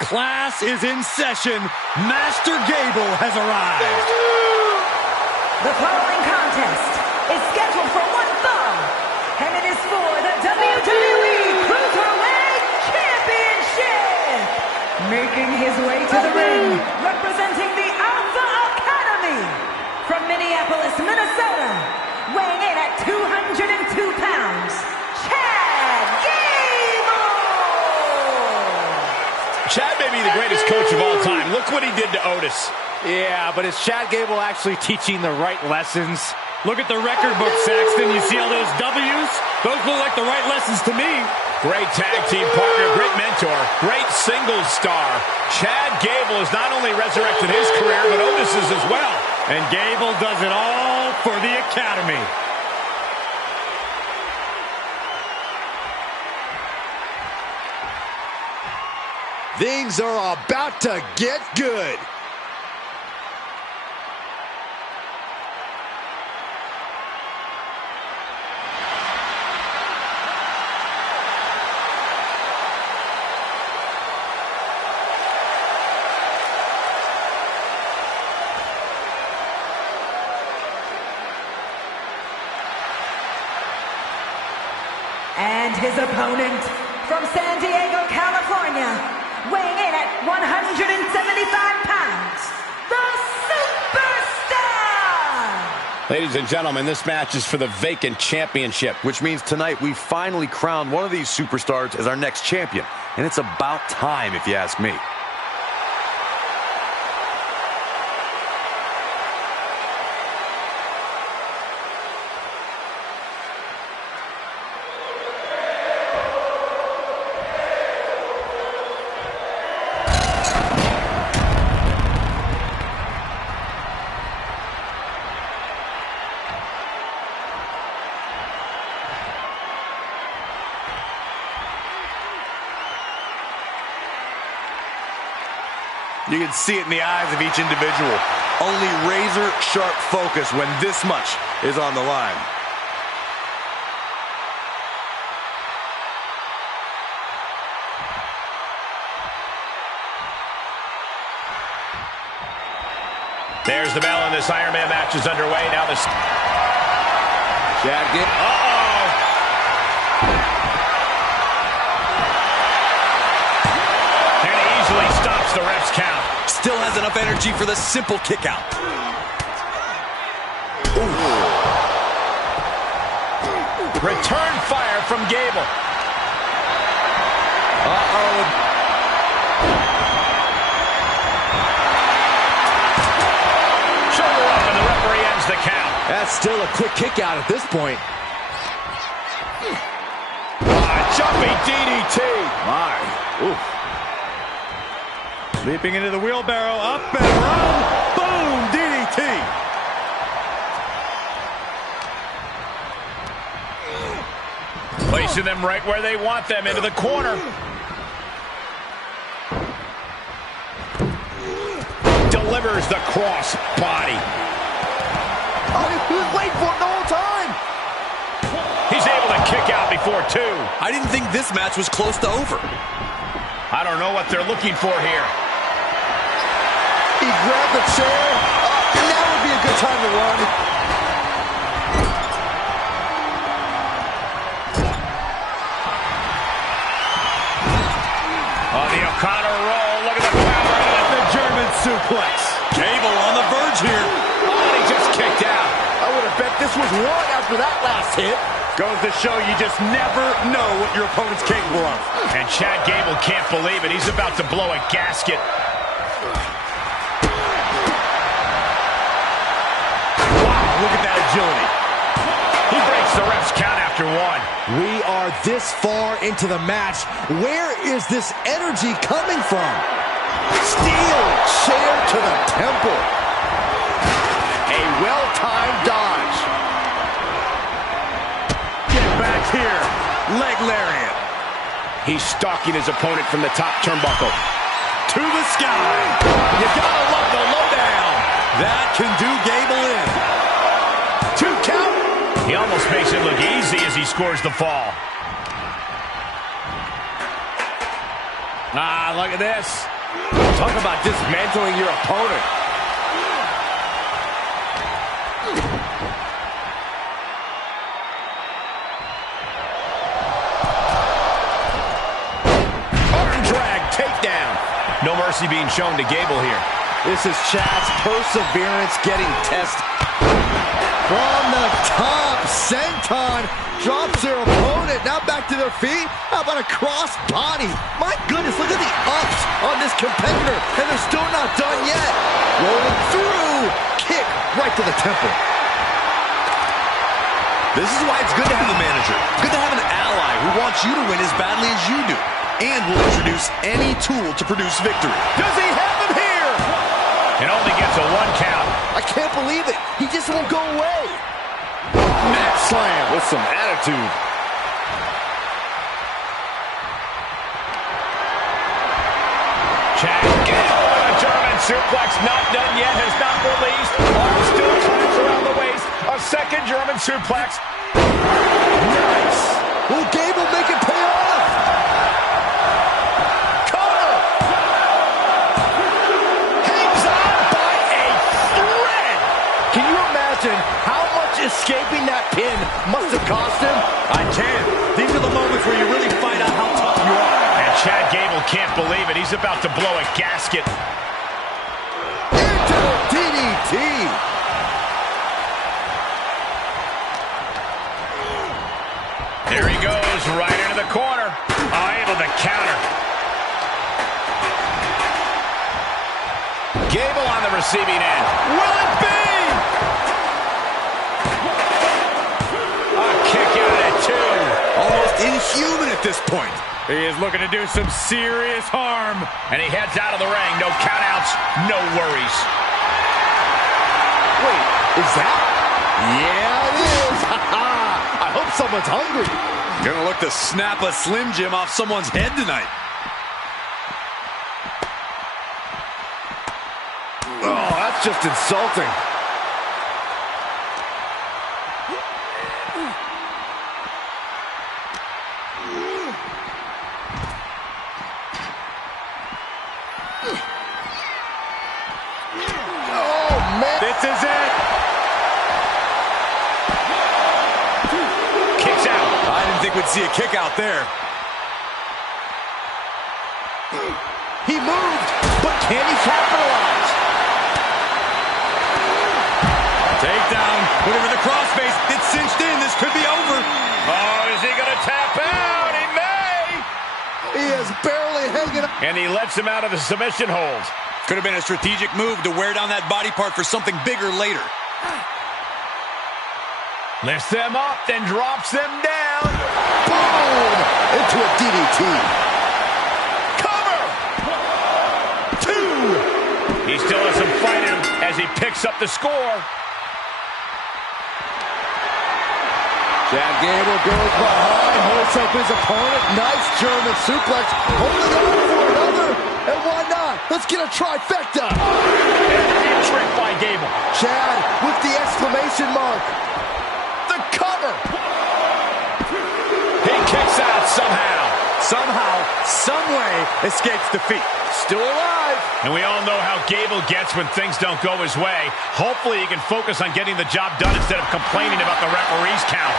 Class is in session. Master Gable has arrived. The following contest is scheduled for one fall, and it is for the WWE Cruiserweight Championship. Making his way to the ring, representing the Alpha Academy, from Minneapolis, Minnesota, weighing in at 202 pounds, Chad Gable! Chad may be the greatest coach of all time. Look what he did to Otis. Yeah, but is Chad Gable actually teaching the right lessons? Look at the record book, Saxton. You see all those W's? Those look like the right lessons to me. Great tag team partner, great mentor, great singles star. Chad Gable has not only resurrected his career, but Otis's as well. And Gable does it all for the Academy. Things are about to get good. And his opponent, from San Diego, California, weighing in at 175 pounds, the Superstar! Ladies and gentlemen, this match is for the vacant championship. Which means tonight we finally crown one of these superstars as our next champion. And it's about time, if you ask me. You can see it in the eyes of each individual. Only razor-sharp focus when this much is on the line. There's the bell, and this Iron Man match is underway. Now this... Chad Gable. Uh-oh! And he easily stops the ref's count. Still has enough energy for the simple kick out. Return fire from Gable. Uh-oh. Shoulder up, and the referee ends the count. That's still a quick kick out at this point. Jumping DDT. My. Oof. Leaping into the wheelbarrow, up and around. Boom, DDT. Placing them right where they want them, into the corner. Delivers the cross body. Oh, he was waiting for it the whole time. He's able to kick out before two. I didn't think this match was close to over. I don't know what they're looking for here. He grabbed the chair. And now would be a good time to run. Oh, the O'Connor roll. Look at the power in it. The German suplex. Gable on the verge here. Oh, and he just kicked out. I would have bet this was one after that last hit. Goes to show you just never know what your opponent's capable of. And Chad Gable can't believe it. He's about to blow a gasket. Wow, look at that agility. He breaks the ref's count after one. We are this far into the match. Where is this energy coming from? Steel chair to the temple. A well-timed dodge. Get back here. Leg lariat. He's stalking his opponent from the top turnbuckle. To the sky. You gotta love the lowdown. That can do Gable in. 2 count. He almost makes it look easy as he scores the fall. Ah, look at this. Talk about dismantling your opponent. Arm drag takedown. No mercy being shown to Gable here. This is Chad's perseverance getting tested. From the top, senton drops their opponent. Now back to their feet. How about a cross body? My goodness, look at the ups on this competitor, and they're still not done yet. Rolling through, kick right to the temple. This is why it's good to have a manager. Good to have an ally who wants you to win as badly as you do. And will introduce any tool to produce victory. Does he have him here? It only gets a 1 count. I can't believe it. He just won't go away. Neck slam with some attitude. Chad Gable with a German suplex. Not done yet. Has not released. Arm still tied around the waist. A second German suplex. Nice. Will Gable make it pay off? Cover. Hangs on by a thread. Can you imagine how much escaping that pin must have cost him? I can. These are the moments where you really find out how tough you are. And Chad Gable can't believe it. He's about to blow a gasket. Into DDT. There he goes, right into the corner. Able to counter. Gable on the receiving end. Will it be? A kick out at 2. Almost inhuman at this point. He is looking to do some serious harm. And he heads out of the ring. No countouts, no worries. Wait, is that? Yeah, it is. I hope someone's hungry. Gonna look to snap a Slim Jim off someone's head tonight. Oh, that's just insulting. Oh, man. This is it. Kicks out. I didn't think we'd see a kick out there. He moved, but can he capitalize? Takedown. Looking for the crossface. It's cinched in. This could be over. Oh, is he going to tap out? He may. He is barely hanging on. And he lets him out of the submission hold. Could have been a strategic move to wear down that body part for something bigger later. Lifts them up, then drops them down. Boom! Into a DDT. Cover! 2. He still has some fight in him as he picks up the score. Chad Gable goes behind, holds up his opponent. Nice German suplex. Holding on for another. And why not? Let's get a trifecta. And trick by Gable. Chad with the exclamation mark. The cover. He kicks out somehow. Somehow, someway, escapes defeat. Still alive. And we all know how Gable gets when things don't go his way. Hopefully he can focus on getting the job done instead of complaining about the referee's count.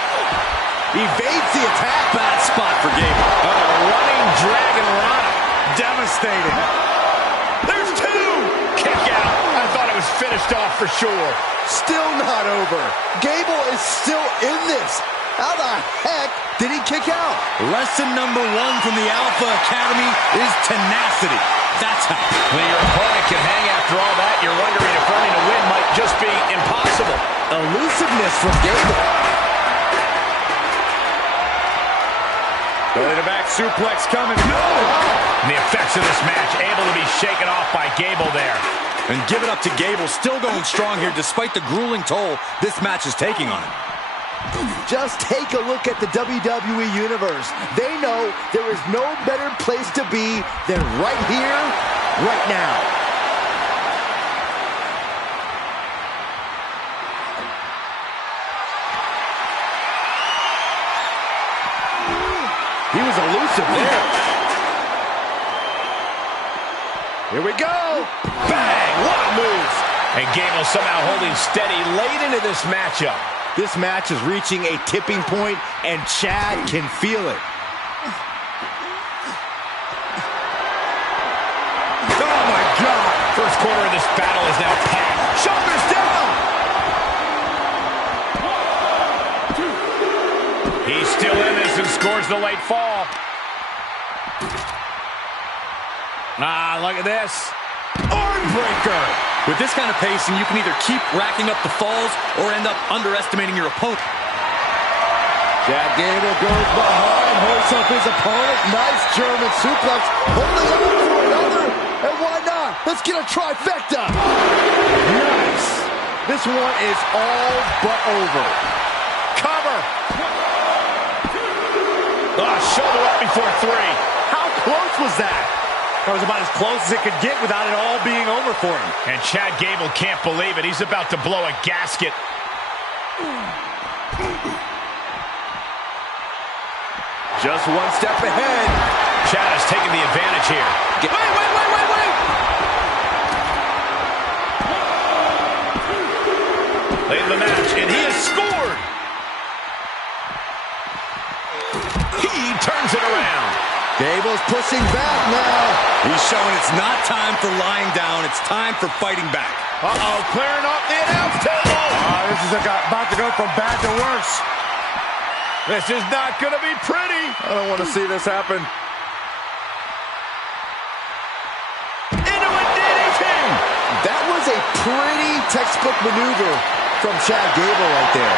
Evades the attack. Bad spot for Gable. Running Dragon Rana. Devastating. There's 2. Kick out. I thought it was finished off for sure. Still not over. Gable is still in this. How the heck did he kick out? Lesson number 1 from the Alpha Academy is tenacity. That's how. When your opponent can hang after all that, you're wondering if running a win might just be impossible. Elusiveness from Gable. Belly to back suplex coming. No! The effects of this match able to be shaken off by Gable there. And give it up to Gable, still going strong here despite the grueling toll this match is taking on him. Just take a look at the WWE Universe. They know there is no better place to be than right here, right now. He was elusive there. Here we go. Bang! What a move! And Gable somehow holding steady late into this matchup. This match is reaching a tipping point, and Chad can feel it. Oh my God! First quarter of this battle is now packed. Shoulders down! 1, 2. He's still in this and scores the late fall. Look at this. Armbreaker! With this kind of pacing, you can either keep racking up the falls or end up underestimating your opponent. Chad Gable goes behind, hoists up his opponent. Nice German suplex, holding on for another. And why not? Let's get a trifecta. Nice. This one is all but over. Cover. Shoulder up before 3. How close was that? That was about as close as it could get without it all being over for him. And Chad Gable can't believe it. He's about to blow a gasket. Just one step ahead. Chad has taken the advantage here. Wait! Late in the match, and he has scored. He turns it around. Gable's pushing back now. He's showing it's not time for lying down. It's time for fighting back. Clearing off the announce table. This is about to go from bad to worse. This is not going to be pretty. I don't want to see this happen. Into a DDT. That was a pretty textbook maneuver from Chad Gable right there.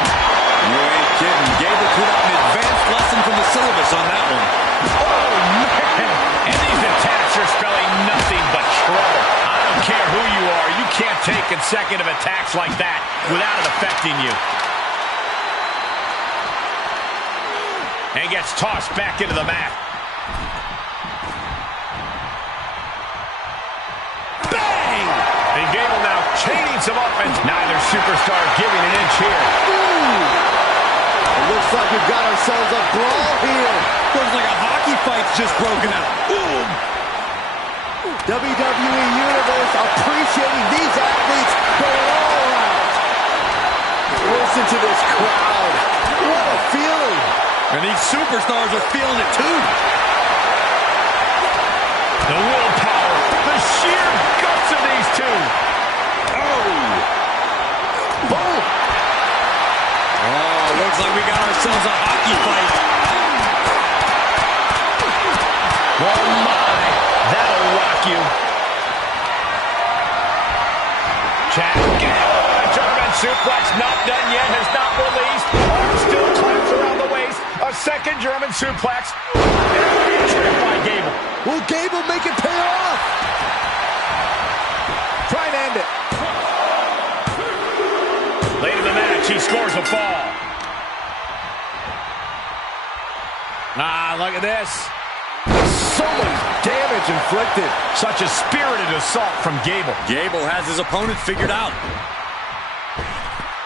You ain't kidding. Gable put out an advanced lesson from the syllabus on that one. Oh, man. And these attacks are spelling nothing but trouble. I don't care who you are. You can't take consecutive attacks like that without it affecting you. And gets tossed back into the mat. Bang! And Gable now chaining some offense. Neither superstar giving an inch here. It looks like we've got ourselves a brawl here. Looks like a hockey fight's just broken out. Boom! WWE Universe appreciating these athletes going all out. Listen to this crowd. What a feeling. And these superstars are feeling it too. The willpower, the sheer guts of these two. Looks like we got ourselves a hockey fight. Oh my, that'll rock you. Chad Gable, German suplex, not done yet, has not released. Arm still clamped around the waist. A second German suplex. Tripped by Gable. Will Gable make it pay off? Try and end it. Late in the match, he scores a fall. Look at this. So much damage inflicted. Such a spirited assault from Gable. Gable has his opponent figured out.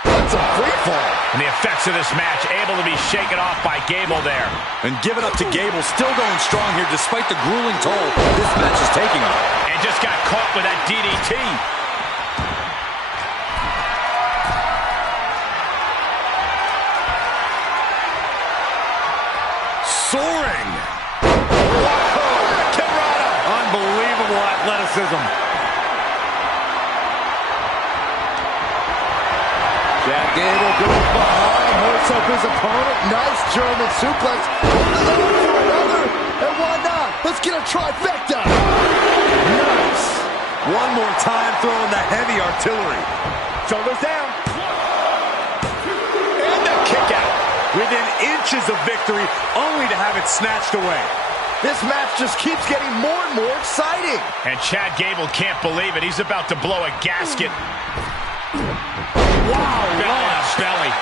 That's a free fall. And the effects of this match able to be shaken off by Gable there. And give it up to Gable, still going strong here despite the grueling toll this match is taking on. And just got caught with that DDT. Soaring. Unbelievable athleticism. Chad Gable goes behind, hoists up his opponent. Nice German suplex. Holding on for another. And why not? Let's get a trifecta. Nice. One more time throwing the heavy artillery. Shoulders down. And the kick out. Within inches of victory, only to have it snatched away. This match just keeps getting more and more exciting. And Chad Gable can't believe it. He's about to blow a gasket. Wow, Belly to belly.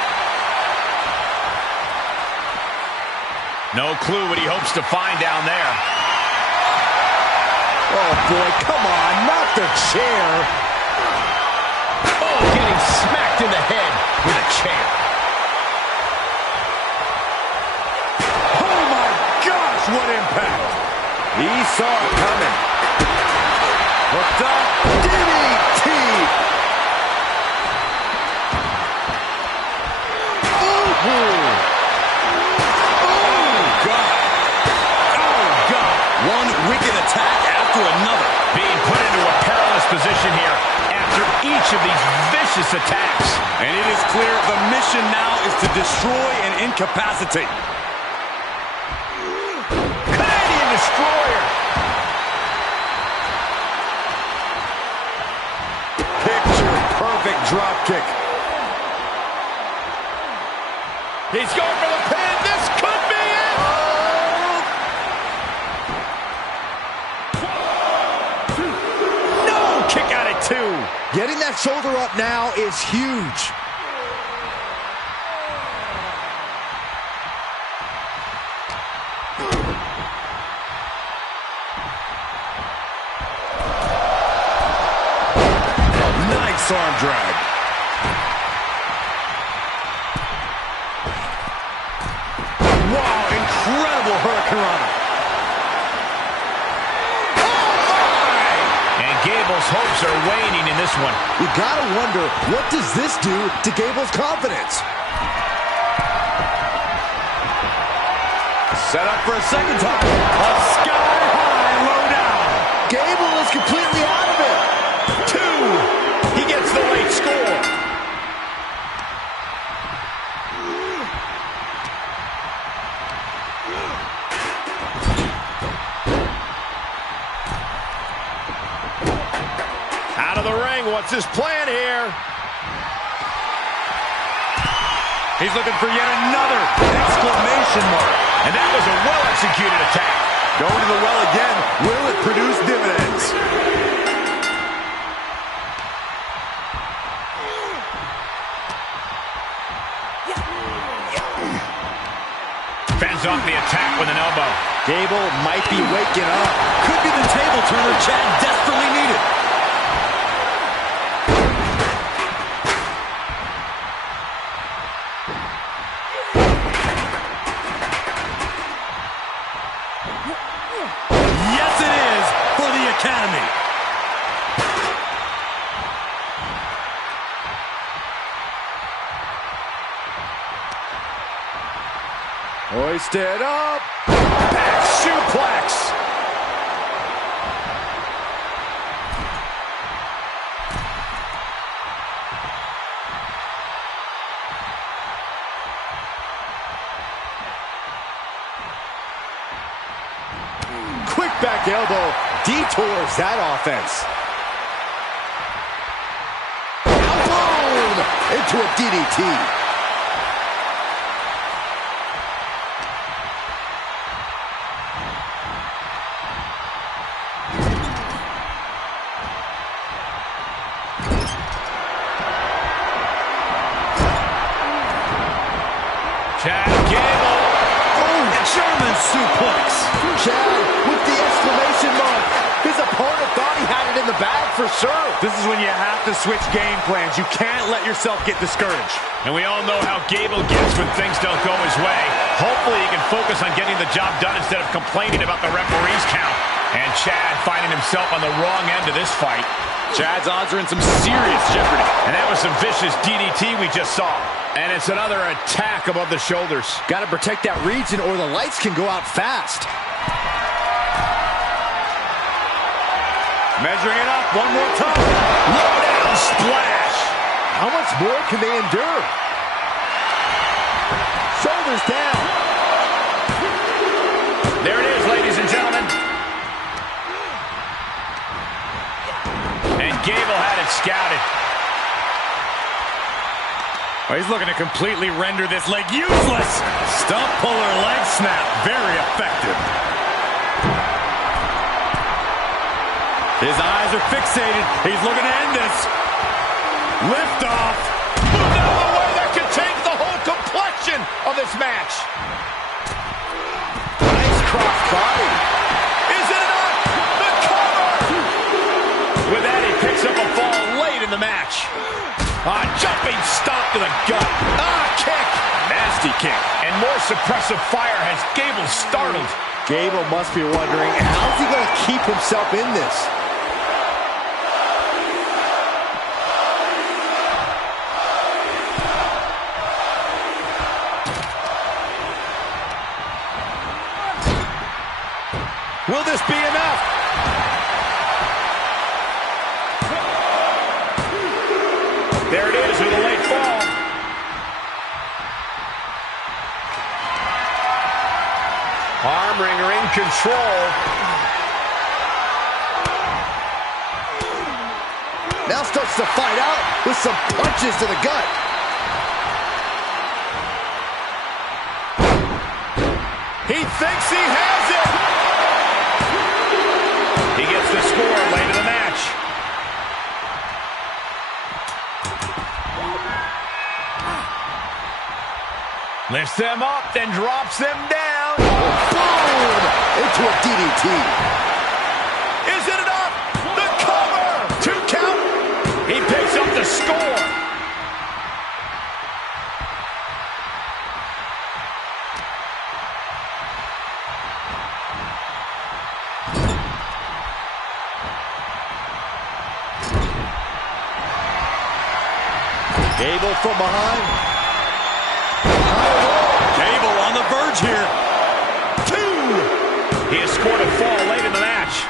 No clue what he hopes to find down there. Oh, boy, come on, not the chair. Oh, getting smacked in the head with a chair. Oh, my gosh, what impact. He saw it coming. Hooked up. DDT. Ooh. Oh, God. Oh, God. One wicked attack after another. Being put into a perilous position here after each of these vicious attacks. And it is clear the mission now is to destroy and incapacitate. Canadian Destroyer. Picture-perfect drop kick. He's going for the pin. This could be it. No, kick out at 2. Getting that shoulder up now is huge. Nice arm drag. Wow, incredible hurricanrana. Oh, and Gable's hopes are waning in this one. You gotta wonder, what does this do to Gable's confidence? Set up for a second time. A sky-high low down. Gable is completely out of it. 2. He gets the late score. Out of the ring. What's his plan here? He's looking for yet another exclamation mark. And that was a well-executed attack. Going to the well again. Will it produce dividends? Fends off the attack with an elbow. Gable might be waking up. Could be the table turner Chad desperately needed. Yes, it is for the Academy. Hoisted up. Back suplex. Quick back elbow detours that offense. Boom! Into a DDT. Chad Gable. Oh, German suplex. Chad with the exclamation mark. His opponent thought he had it in the bag for sure. This is when you have to switch game plans. You can't let yourself get discouraged. And we all know how Gable gets when things don't go his way. Hopefully he can focus on getting the job done instead of complaining about the referee's count. And Chad finding himself on the wrong end of this fight. Chad's odds are in some serious jeopardy. And that was some vicious DDT we just saw. And it's another attack above the shoulders. Got to protect that region or the lights can go out fast. Measuring it up one more time. Low down splash. How much more can they endure? Shoulders down. There it is, ladies and gentlemen. And Gable had it scouted. Oh, he's looking to completely render this leg useless. Stump puller leg snap. Very effective. His eyes are fixated. He's looking to end this. Lift off. Moved out of the way. That could change the whole complexion of this match. Nice cross body. Is it enough? The cover. With that, he picks up a fall late in the match. Jumping stomp to the gut. Kick. Nasty kick. And more suppressive fire has Gable startled. Gable must be wondering, how's he going to keep himself in this? Will this be enough? There it is with a late fall. Arm wringer in control. Now starts to fight out with some punches to the gut. He thinks he has it. He gets the score late in the match. Lifts them up, then drops them down. Boom! Into a DDT. Is it enough? The cover! 2 count. He picks up the score. Gable from behind. Gable on the verge here. 2. He has scored a fall late in the match.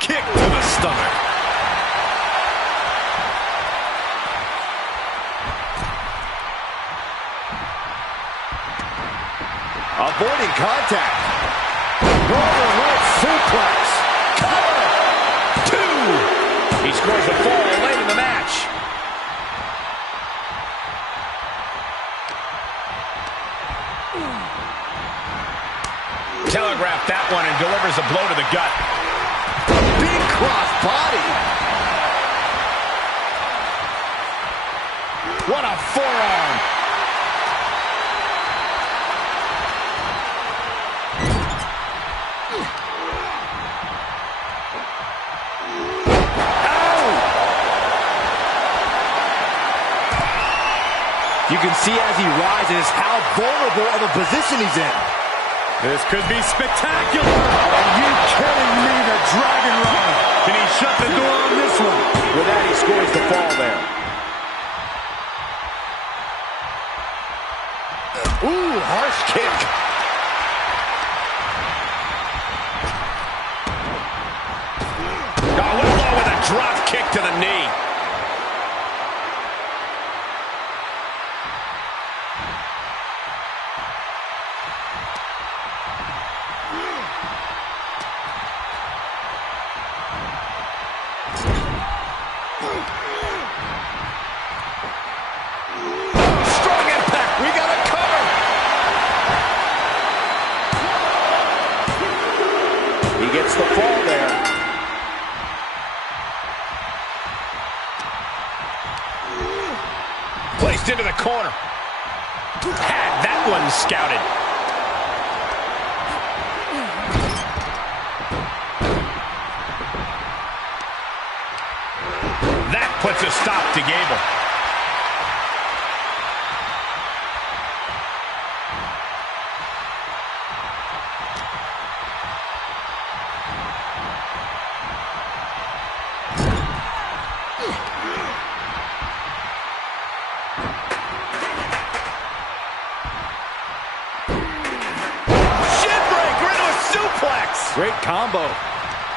Kick to the stomach. Avoiding contact. Overhead suplex. Cover! 2. He scores a fall late in the match. Telegraphed that one and delivers a blow to the gut. Big cross body. What a forearm. You can see as he rises how vulnerable of a position he's in. This could be spectacular. Are you kidding me? The Dragon Run. Can he shut the door on this one? With that, he scores the fall there. Ooh, harsh kick. Got one low with a drop kick to the knee. Strong impact. We got a cover. He gets the fall there. Placed into the corner. Had that one scouted. That puts a stop to Gable. Great combo.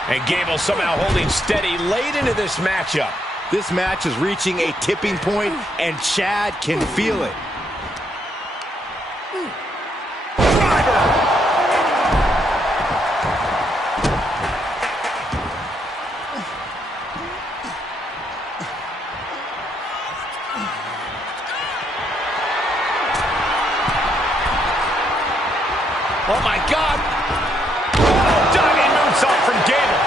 And Gable somehow holding steady late into this matchup. This match is reaching a tipping point, and Chad can feel it. Oh my God! Oh, diving moonsault from Gable.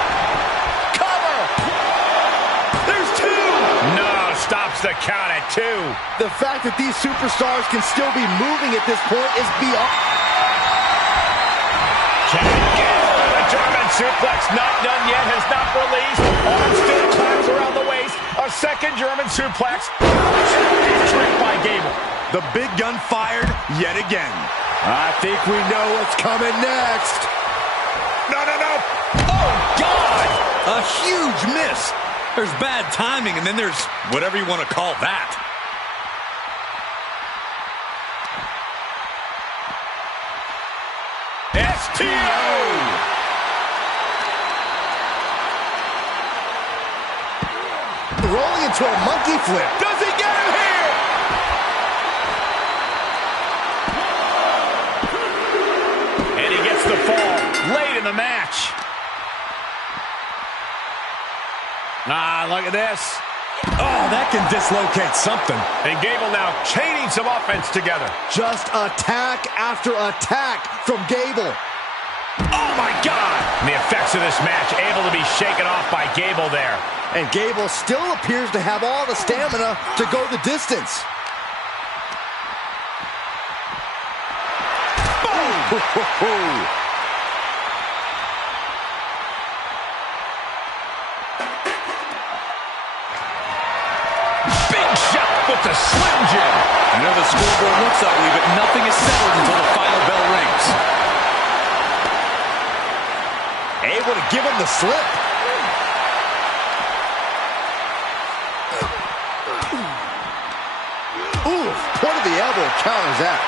Cover! There's 2! No, stops the count at 2. The fact that these superstars can still be moving at this point is beyond. Chad Gable with a German suplex, not done yet, has not released. Arm still claps around the waist. A second German suplex. Tricked by Gable. The big gun fired yet again. I think we know what's coming next. No, no, no. Oh, God! A huge miss. There's bad timing, and then there's whatever you want to call that. STO! Rolling into a monkey flip. Does he get him here? And he gets the fall late in the match. Look at this. Oh, that can dislocate something. And Gable now chaining some offense together. Just attack after attack from Gable. Oh, my God! And the effects of this match able to be shaken off by Gable there. And Gable still appears to have all the stamina to go the distance. Boom! Big shot with the Slim Jim. You know the scoreboard looks ugly, but nothing is settled until the final bell rings. Able to give him the slip. Ooh, point of the elbow counters that.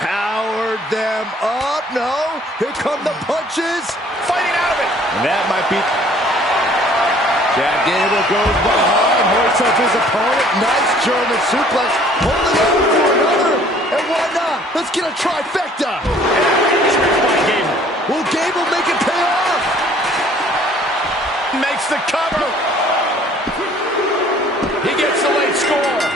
Powered them up. No, here come the punches. Fighting out of it. And that might be... Chad Gable goes behind, hoists up his opponent. Nice German suplex. Holding on for another. And why not? Let's get a trifecta. By Gable. Will Gable make it pay off? Makes the cover. He gets the late score.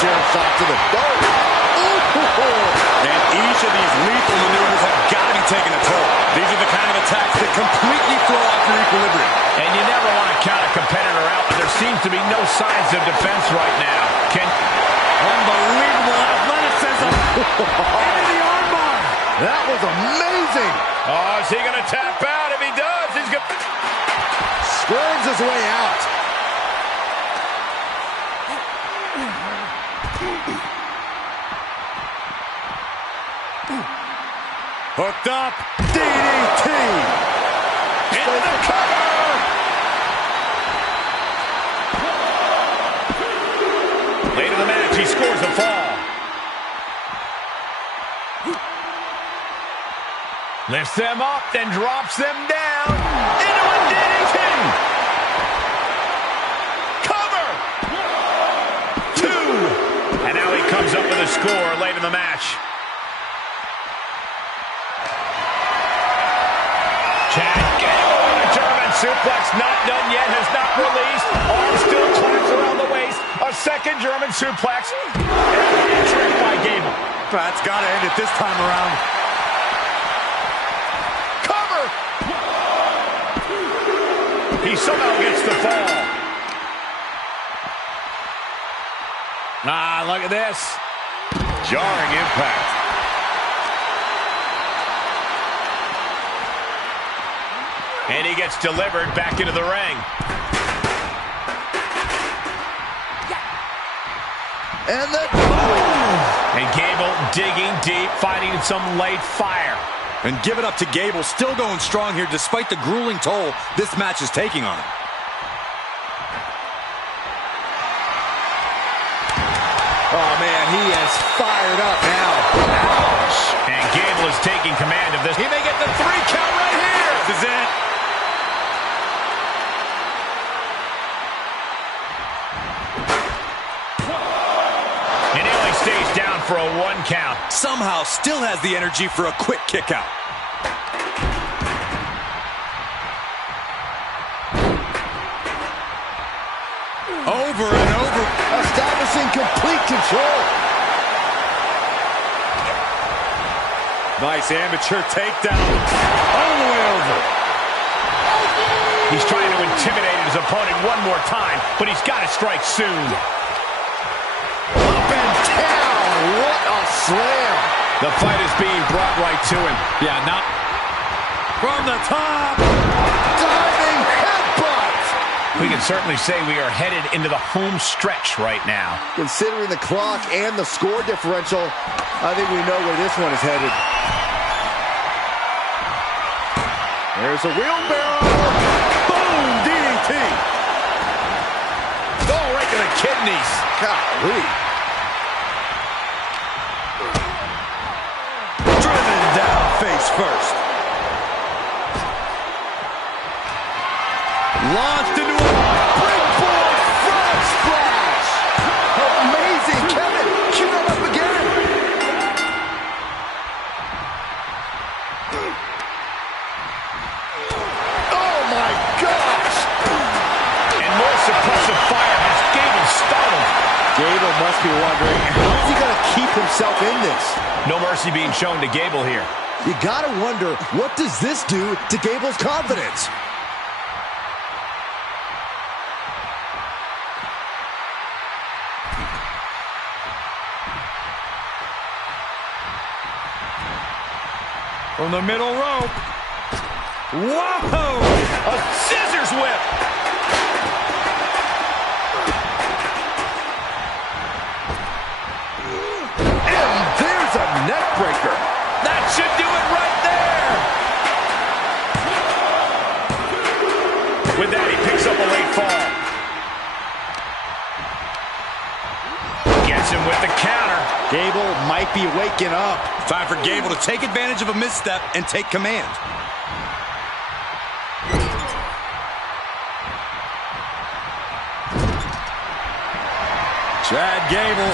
Chair shot to the dome. And each of these lethal maneuvers have got to be taking a toll. These are the kind of attacks that completely throw off your equilibrium. And you never want to count a competitor out, but there seems to be no signs of defense right now. Unbelievable athleticism. Into the armbar. That was amazing. Oh, is he going to tap out? If he does, he's going to... Squirms his way out. Hooked up. DDT. Into the cover. Late in the match, he scores the fall. Lifts them up, then drops them down. Into a DDT. Cover. 2. And now he comes up with a score late in the match. Chad Gable with a German suplex, not done yet, has not released. Arm still claps around the waist. A second German suplex. And tricked by Gable. That's got to end it this time around. Cover! He somehow gets the fall. Look at this. Jarring impact. And he gets delivered back into the ring. And the... And Gable digging deep, fighting some late fire. And give it up to Gable, still going strong here despite the grueling toll this match is taking on him. Oh, man, he is fired up now. Ouch. And Gable is taking command of this. He may get the 3 count right here. This is it. And he only stays down for a 1 count. Somehow still has the energy for a quick kick out. Over and over. Establishing complete control. Nice amateur takedown. All the way over. He's trying to intimidate his opponent one more time, but he's got to strike soon. Up and down. What a slam. The fight is being brought right to him. Yeah, now from the top. Diving headbutt. We can certainly say we are headed into the home stretch right now. Considering the clock and the score differential, I think we know where this one is headed. There's a wheelbarrow. Boom, DDT. Oh, right to the kidneys. Golly. Driven down face first. Launched into a springboard frog splash. Amazing. Kevin, cue that up again. Oh, my gosh. And more suppressive fire has Gable startled. Gable must be wondering, how is he going to keep himself in this? No mercy being shown to Gable here. You got to wonder, what does this do to Gable's confidence? From the middle rope. Whoa! A scissors whip. And there's a neck breaker. That should do it right there. With that, he picks up a late fall. Gets him with the counter. Gable might be waking up. Time for Gable to take advantage of a misstep and take command. Chad Gable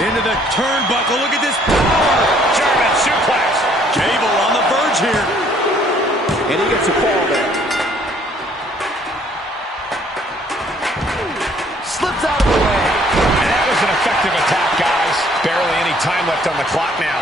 into the turnbuckle. Look at this power. German suplex. Gable on the verge here. And he gets a fall there. Slips out of the way. And that was an effective attack, guys. Barely any time left on the clock now.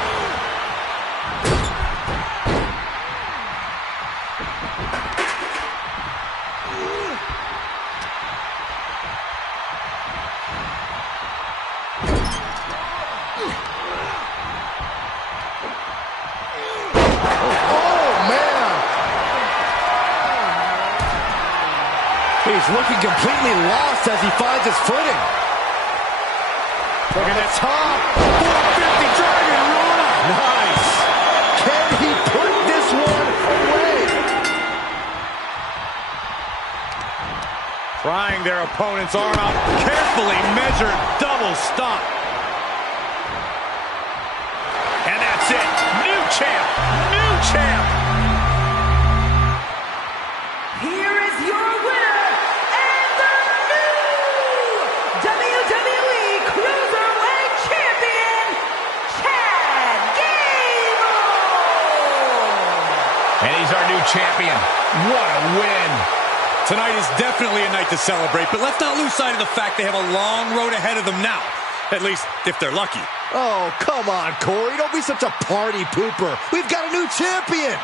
He's looking completely lost as he finds his footing. Look at the top. 450 Dragon Rana. Nice. Can he put this one away? Prying their opponent's arm out. Carefully measured double stomp. And that's it. New champ. New champ. Here is your winner and the new WWE Cruiserweight Champion, Chad Gable! And he's our new champion. What a win. Tonight is definitely a night to celebrate, but let's not lose sight of the fact they have a long road ahead of them now. At least, if they're lucky. Oh, come on, Corey. Don't be such a party pooper. We've got a new champion.